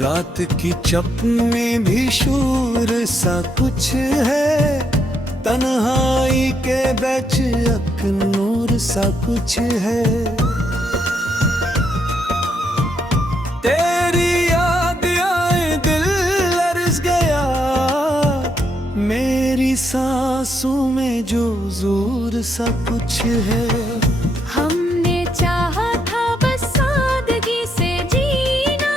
रात की चप में भी शूर सा कुछ है, तन्हाई के बेच अकनूर सा कुछ है। तेरी याद आए दिल लर्ज़ गया, मेरी सांसों में जो जोर सा कुछ है। हमने चाहा था बस सादगी से जीना,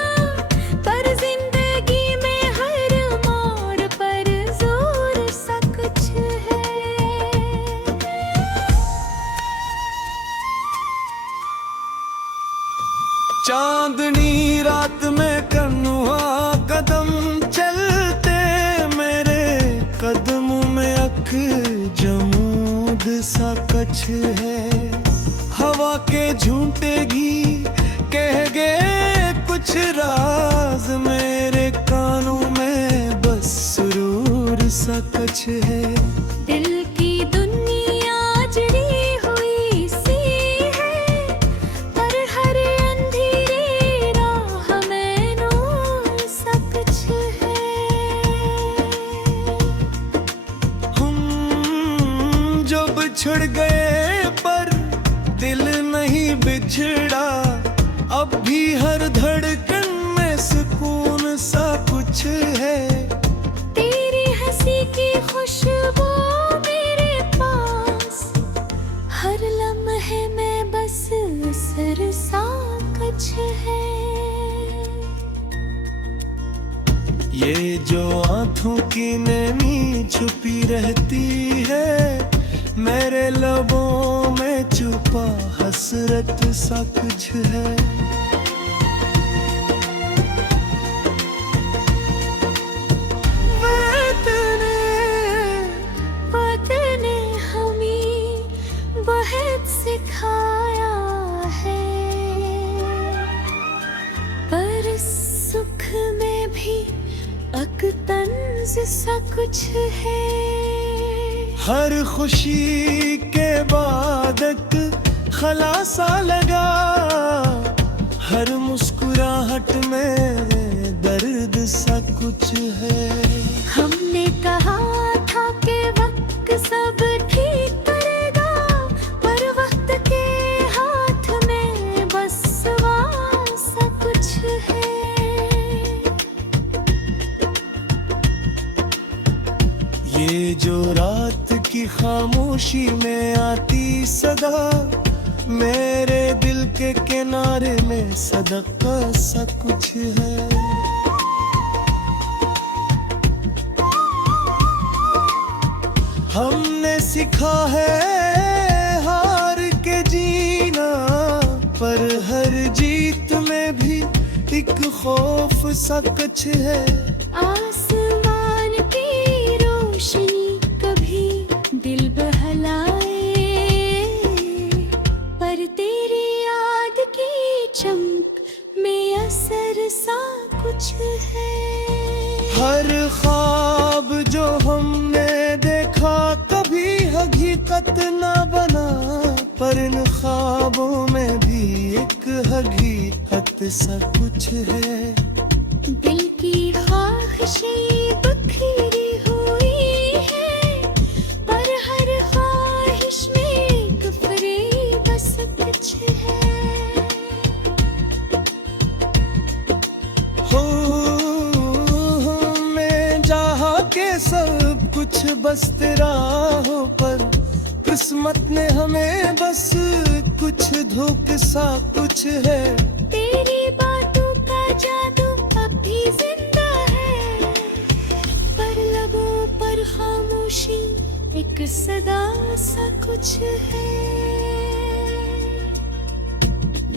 पर जिंदगी में हर मोड़ पर जोर सा कुछ है। चांदनी रात में कन्हुआ कदम चलते, मेरे कदमों में अख जमूद सा कछ है। हवा के झूठेगी कह गए कुछ राज, मेरे कानों में बस सुरूर सा कछ है। दिल की दुनिया जड़ी हुई सी है, पर हर अंधेरे राह में नूर सा कुछ है। हम जो बिछड़ गए पर दिल नहीं बिछड़ा, अब भी हर धड़कन में सुकून सा कुछ है। तेरी हंसी की खुशबू मेरे पास, हर लम्हे में बस असर सा कुछ है। ये जो आंखों की नमी छुपी रहती है, मेरे लबों में छुपा हसरत सा कुछ है। वतने हमें बहुत सिखाया है, पर सुख में भी अकतंज सा कुछ है। हर खुशी के बाद एक खलासा लगा, हर मुस्कुराहट में दर्द सा कुछ है। हमने कहा था कि वक्त सब ठीक करेगा, पर वक्त के हाथ में बस सवाल सा कुछ है। ये जो रात की खामोशी में आती सदा, मेरे दिल के किनारे में सदका सा कुछ है। हमने सीखा है हार के जीना, पर हर जीत में भी एक खौफ सा कुछ है। आसमान की रोशनी कभी दिल बहलाए, पर तेरी याद की चमक में असर सा कुछ है। हर ख्वाब जो हमने देखा कभी हकीकत न बना, पर इन ख्वाबों में भी एक हकीकत सा कुछ है। दिल की ख्वाहिशें बिखरी हुई है, पर हर ख्वाहिश में एक फरेब सा कुछ है। हो मैं चाहा के सब कुछ बस तेरा हो, पर किस्मत ने हमें बस कुछ धोखे सा कुछ है। तेरी बातों का जादू अब भी जिंदा है, पर लबों पर खामोशी एक सदा सा कुछ है।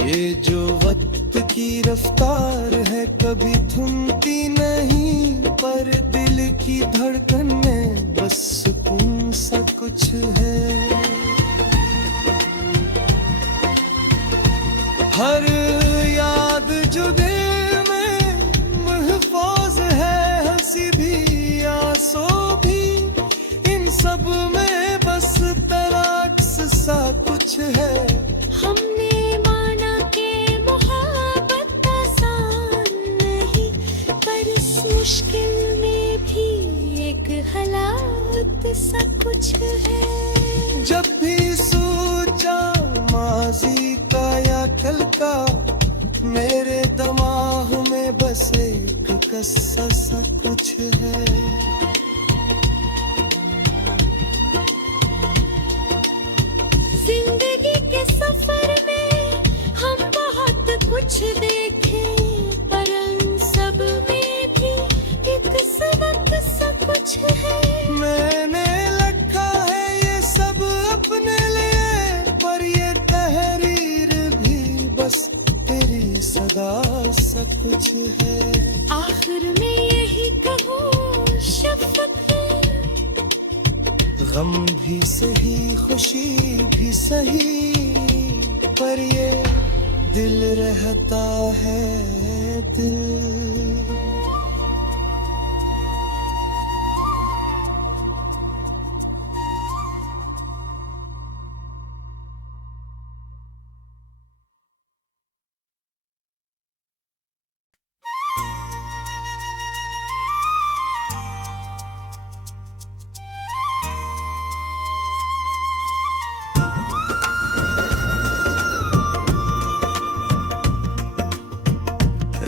ये जो वक्त की रफ्तार है कभी थमती नहीं, पर दिल की धड़कन में बस सुकून सा कुछ है। हर याद जो दिल में महफूज है, हंसी भी आंसू भी, इन सब में बस तराक्स सा कुछ है। हमने माना कि मोहब्बत आसान नहीं, मुश्किल में भी एक हालात सा कुछ है। जब भी सोचा माजी का या कल का, मेरे दिमाग में बस एक किस्सा सा कुछ है। जिंदगी के सफर में हम बहुत कुछ देखे, पर उन सब में भी एक सबक सा कुछ है। मैंने लिखा है ये सब अपने लिए, पर ये तहरीर भी बस तेरी सदा सा कुछ है। आखिर में यही कहूँ शफक, गम भी सही खुशी भी सही, पर ये दिल रहता है दिल।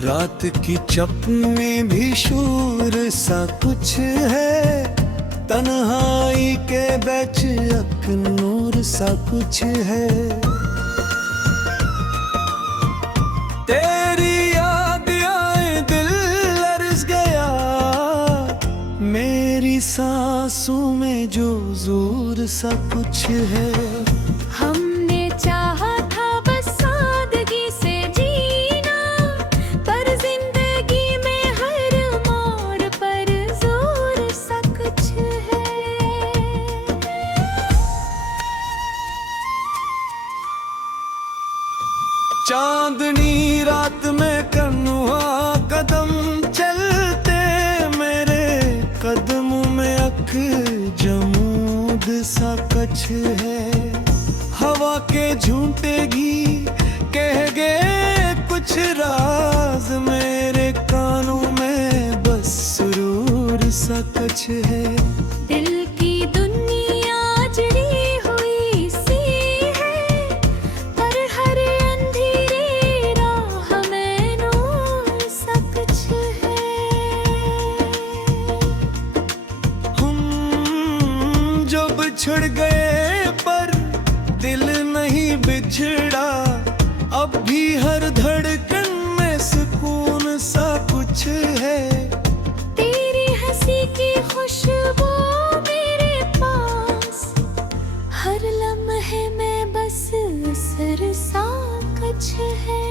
रात की चप में भी शूर सा कुछ है, तन्हाई के बैच अकनूर सा कुछ है। तेरी याद आए दिल लर्ज़ गया, मेरी सांसों में जो जोर सा कुछ है। हमने चाहा था बस सादगी से जीना, पर जिंदगी में हर मोड़ पर जोर सा कुछ है। चांदनी रात में कन्हुआ कदम चलते, मेरे कदमों में अख जमूद सा कुछ है। हवा के झूठेगी कह गए कुछ राज, मेरे कानों में बस सुरूर सा कुछ है। दिल की दुनिया जड़ी हुई सी है, पर हर अंधेरे राह में नूर सा कुछ है। हम जो बिछड़ गए पर दिल नहीं बिछड़ा, अब भी हर धड़कन में सुकून सा कुछ है। तेरी हंसी की खुशबू मेरे पास, हर लम्हे में बस असर सा कुछ है।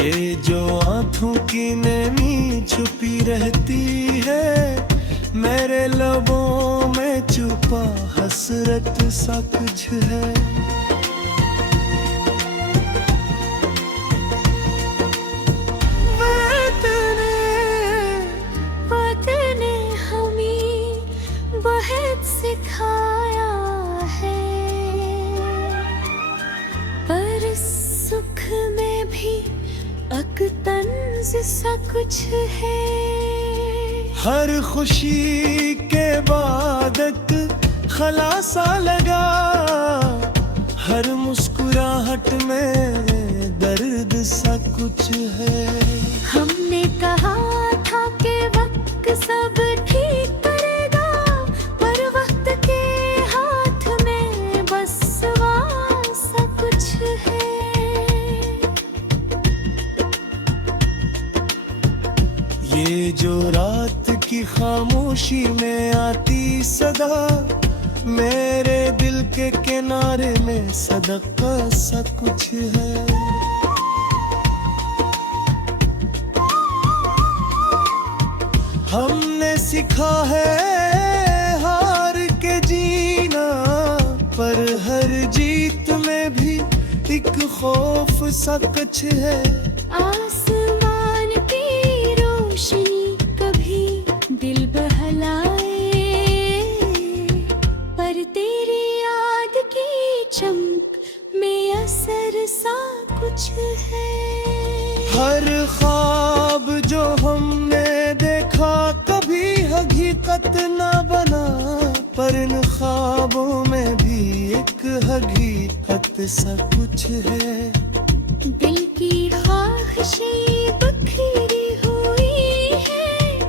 ये जो आंखों की नमी छुपी रहती है, मेरे लबों में छुपा हसरत सा कुछ है। वतने हमें बहुत सिखाया है, पर सुख में भी अकतंज सा कुछ है। हर खुशी के बाद एक खलासा लगा, हर मुस्कुराहट में दर्द सा कुछ है। हमने कहा था कि वक्त सब ठीक करेगा, पर वक्त के हाथ में बस सा कुछ है। ये जो रात की खामोशी में आती सदा, मेरे दिल के किनारे में सदका सा कुछ है। हमने सीखा है हार के जीना, पर हर जीत में भी एक खौफ सा कुछ है। आसमान की रोशनी कभी दिल बहलाए, पर तेरी याद की चमक में असर सा कुछ है। हर ख्वाब वक्त ना बना, पर इन ख्वाबों में भी एक हकीकत सा कुछ है। दिल की ख्वाहिशें बखेरी हुई है,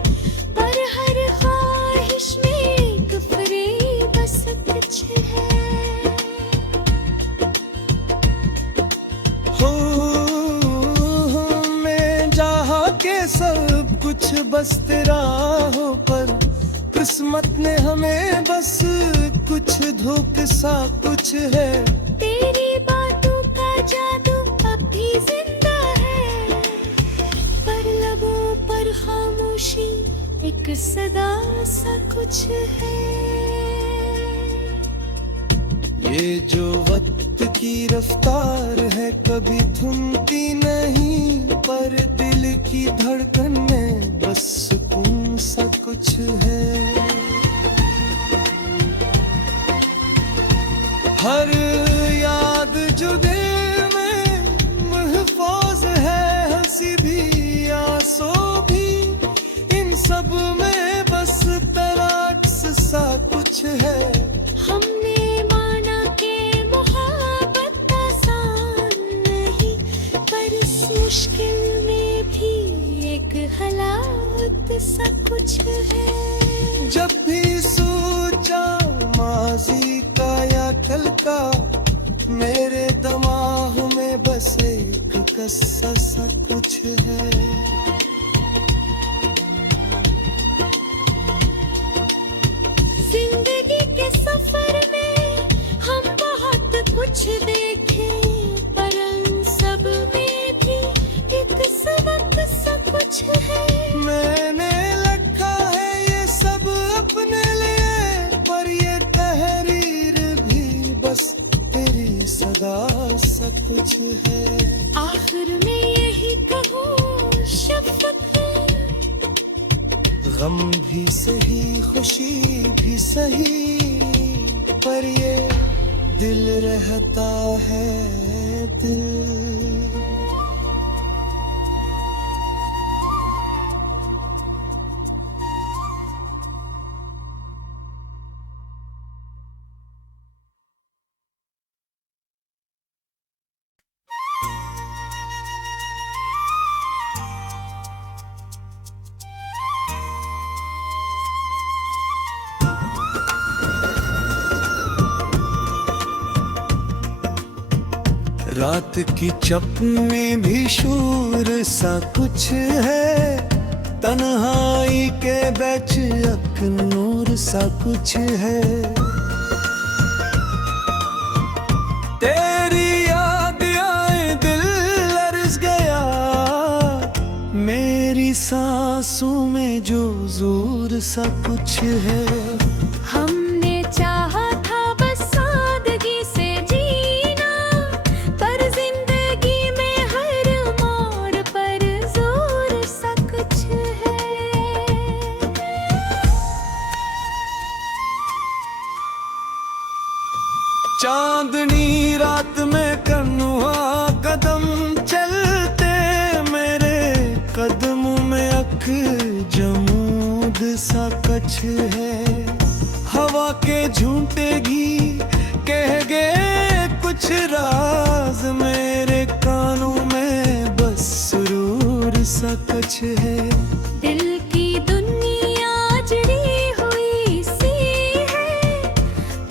पर हर ख्वाहिश में एक फरेब सा कुछ है। मैं चाहा के सब कुछ बस तेरा हो, पर किस्मत ने हमें बस कुछ धोखे सा कुछ है। तेरी बातों का जादू अब भी जिंदा है, पर लबों पर खामोशी एक सदा सा कुछ है। ये जो वक्त की रफ्तार है कभी थमती नहीं, पर दिल की धड़कन में बस सुकून सा कुछ है। हर याद जो दिल में महफूज है, हंसी भी आंसू भी, इन सब में बस तेरा अक्स सा कुछ है। हमने माना कि मोहब्बत आसान नहीं, पर इस मुश्किल में भी एक हालात सा कुछ है। जब भी सोचा माजी का या कल का, मेरे दिमाग में बस एक किस्सा सा कुछ है। जिंदगी के सफर में हम बहुत कुछ देखे, पर उन सब में भी एक सबक सा कुछ है। मैंने लिखा है ये सब अपने लिए, पर ये तहरीर भी बस तेरी सदा सा कुछ है। आखिर में यही कहूँ शफ़क़, गम भी सही खुशी भी सही, पर ये दिल रहता है दिल। रात की चप में भी शूर सा कुछ है, तन्हाई के बैच अखनूर सा कुछ है। तेरी याद आए दिल लर्ज़ गया, मेरी सांसों में जो जोर सा कुछ है। हमने चाहा था बस सादगी से जीना, पर जिंदगी में हर मोड़ पर जोर सा कुछ है। चांदनी रात में कन्हुआ कदम चलते, मेरे कदमों में अख जमूद सा कुछ है। हवा के झूठे घी कह गए कुछ राज, मेरे कानों में बस सुरूर सा कुछ है। दिल की दुनिया जड़ी हुई सी है,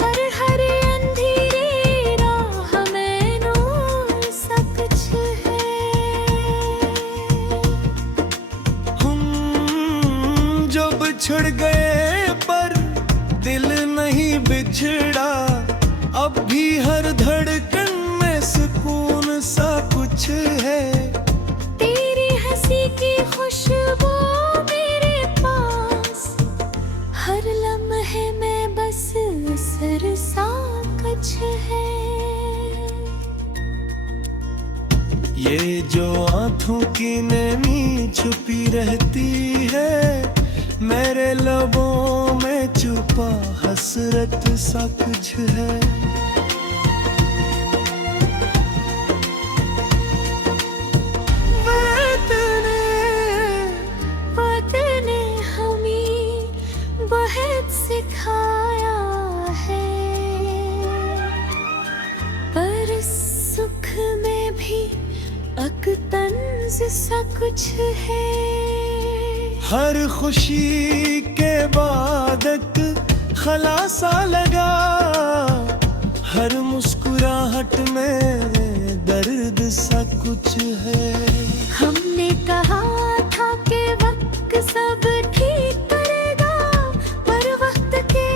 पर हर अंधेरे राह में नूर सा कुछ है। हम जो बिछड़ गए पर दिल नहीं बिछड़ा, अब भी हर धड़कन में सुकून सा कुछ है। तेरी हंसी की खुशबू मेरे पास, हर लम्हे में बस असर सा कुछ है। ये जो आंखों की नमी छुपी रहती है, मेरे लबों में छुपा हसरत सा कुछ है। वतने हमी वह सा कुछ है। हर खुशी के बाद एक खलासा लगा, हर मुस्कुराहट में दर्द सा कुछ है। हमने कहा था कि वक्त सब ठीक करेगा, पर वक्त के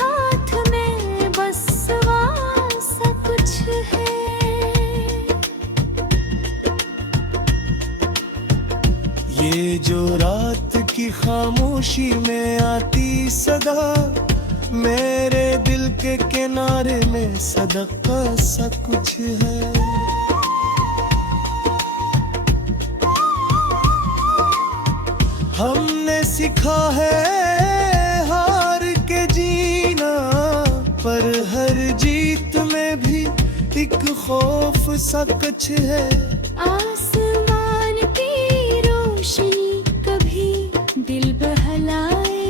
हाथ में बस सा कुछ है। ये जो रात की खामोशी में आती सदा, मेरे दिल के किनारे में सदका सा कुछ है। हमने सीखा है हार के जीना, पर हर जीत में भी एक खौफ सा कुछ है। आसमान की रोशनी कभी दिल बहलाए,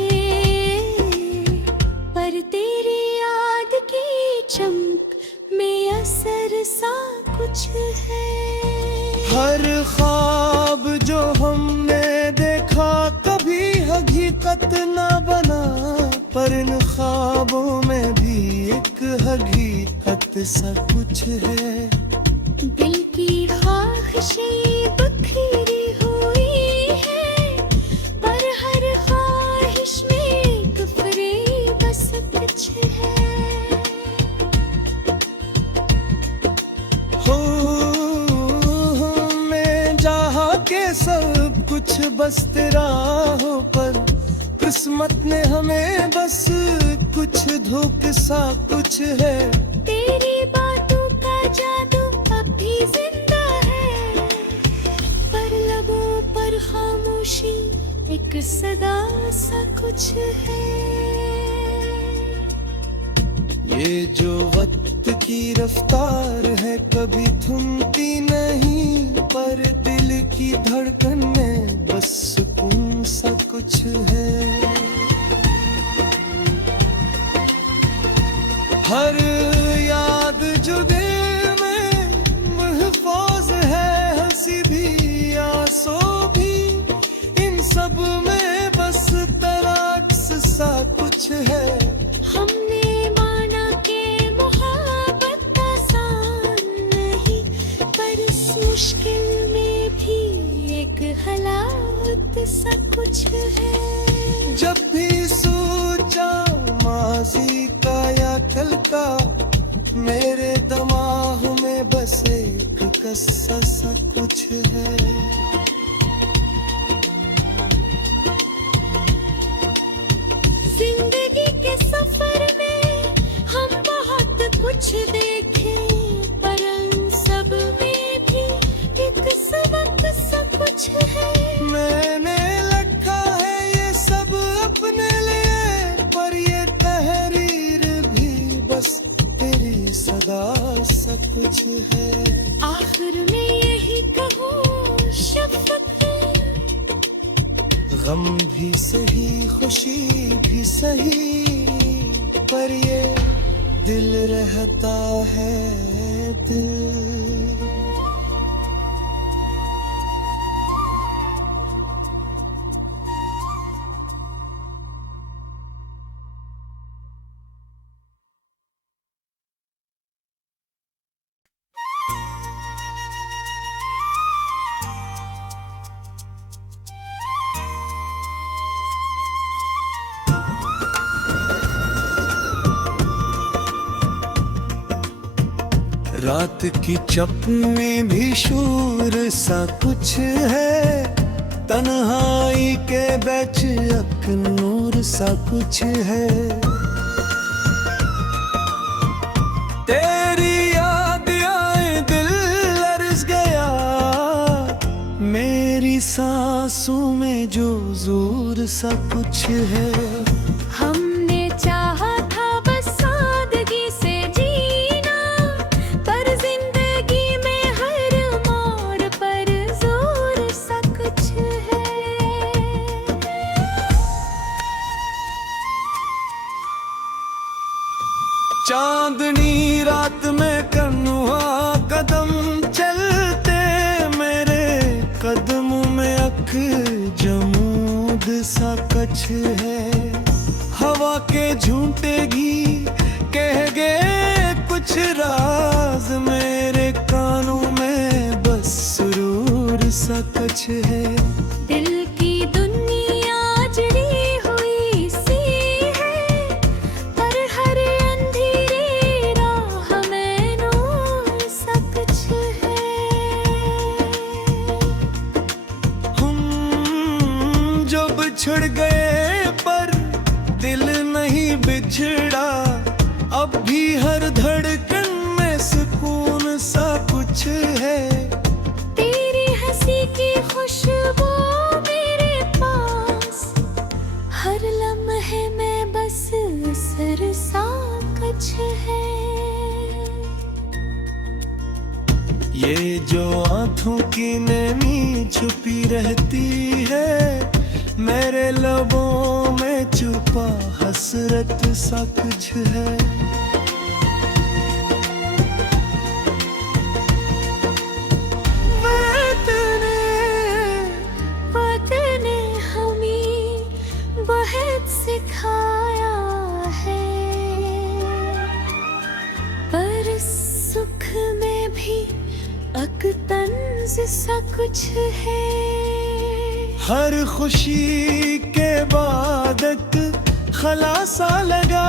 पर तेरी याद की चमक में असर सा कुछ है। हर ख्वाब जो हमने देखा कभी हकीकत न बना, पर इन ख्वाबों में भी एक हकीकत सा कुछ है। दिल की ख्वाहिशें बखेरी हुई है, पर हर ख्वाहिश में एक फरेब सा कुछ है। सब कुछ बस तेरा हो, पर किस्मत ने हमें बस कुछ धोखे सा कुछ है। तेरी बातों का जादू अब भी जिंदा है, पर लबों पर खामोशी एक सदा सा कुछ है। ये जो वक्त की रफ्तार है कभी थमती नहीं, पर दिल की धड़कन में बस सुकून सा कुछ है। हर याद जो दिल में महफूज है, हंसी भी आंसू भी, इन सब में बस तराक्स सा कुछ है। हमने माना कि मोहब्बत आसान नहीं, पर इस मुश्किल में भी एक हालात सा कुछ है। जब भी सोचा माजी का या कल का, मेरे दिमाग में बस एक किस्सा सा कुछ है। जिंदगी के सफर में हम बहुत कुछ देखे, पर उन सब में भी एक सबक सा कुछ है। मैंने लिखा है ये सब अपने लिए, पर ये तहरीर भी बस तेरी सदा सा कुछ है। आखिर में यही कहूँ शफक है, गम भी सही खुशी भी सही, पर ये दिल रहता है दिल। रात की चप में भी शूर सा कुछ है, तन्हाई के बैच अक नूर सा कुछ है। तेरी याद आए दिल लर्ज गया, मेरी सांसों में जो जोर सा कुछ है। हमने चाहा था बस सादगी से जीना, पर जिंदगी में हर मोड़ पर जोर सा कुछ है। चांदनी रात में कन्हुआ कदम चलते, मेरे कदम जमूद सा कछ है, हवा के झूठे घी कह गए कुछ राज मेरे कानों में, बस सुरूर सा कछ है। दिल की दुनिया जड़ी हुई सी है, पर हर अंधेरी राह में नूर सा कुछ है। हम जो बिछड़ गए पर दिल नहीं बिछड़ा, अब भी हर धड़कन में सुकून सा कुछ है। तेरी हंसी की खुशबू मेरे पास, हर लम्हे में बस असर सा कुछ है। ये जो आंखों की नमी छुपी रहती है, मेरे लबों में छुपा हसरत सा कुछ है। वतने हमें बहुत सिखाया है, पर सुख में भी अकतंज सा कुछ है। हर खुशी के बाद एक खलासा लगा,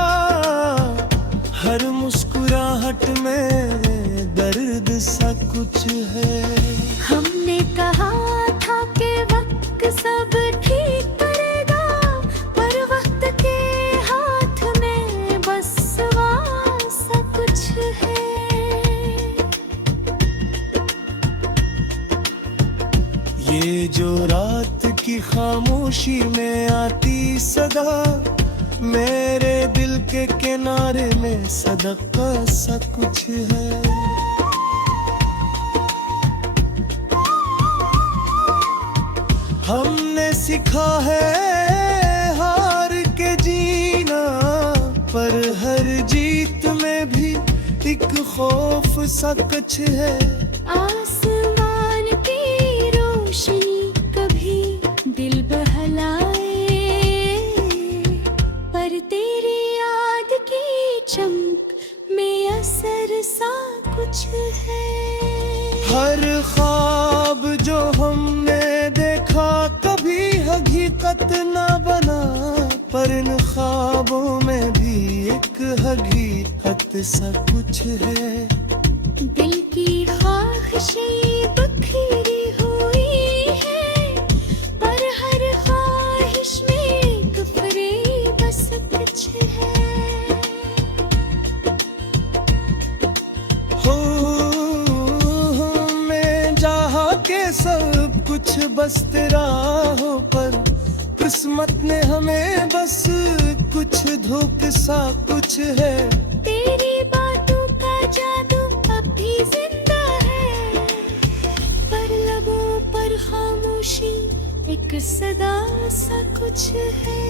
हर मुस्कुराहट में दर्द सा कुछ है। हमने कहा था कि वक्त सब ठीक करेगा, पर वक्त के हाथ में बस सा कुछ है। ये जो रात की खामोशी में आती सदा, मेरे दिल के किनारे में सदका सा कुछ है। हमने सीखा है हार के जीना, पर हर जीत में भी एक खौफ सा कुछ है। आसमान की रोशनी कभी दिल बहलाए, पर तेरी याद की चमक में असर सा कुछ है। हर ख्वाब जो हमने देखा कभी हकीकत न बना, पर इन ख्वाबों में भी एक हकीकत सा कुछ है। दिल की ख्वाहिशें बिखरी हुई है, पर हर ख्वाहिश में एक फरेब बस कुछ है। हो मैं चाहा के सब कुछ बस तेरा हो, पर किस्मत ने हमें बस कुछ धोखे सा कुछ है। तेरी बातों का जादू अब भी जिंदा है, पर लबों पर खामोशी एक सदा सा कुछ है।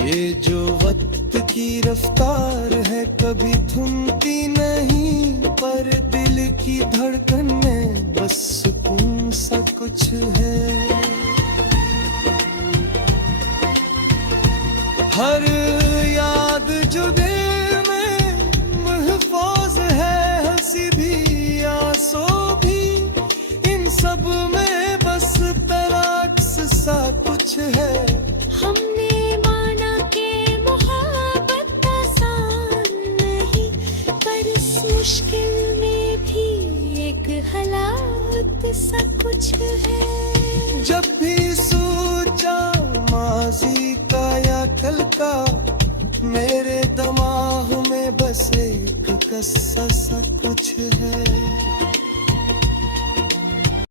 ये जो वक्त की रफ्तार है कभी थमती नहीं, पर दिल की धड़कन में बस सुकून सा कुछ है। हर याद जो दिल में महफूज है, हंसी भी आंसू भी, इन सब में बस तराक्स सा कुछ है। हमने माना कि मोहब्बत आसान नहीं, पर इस मुश्किल में भी एक हालात सा कुछ है। जब भी सोचा माजी का या कल का, मेरे दिमाग में बस एक कस्सा सा कुछ है।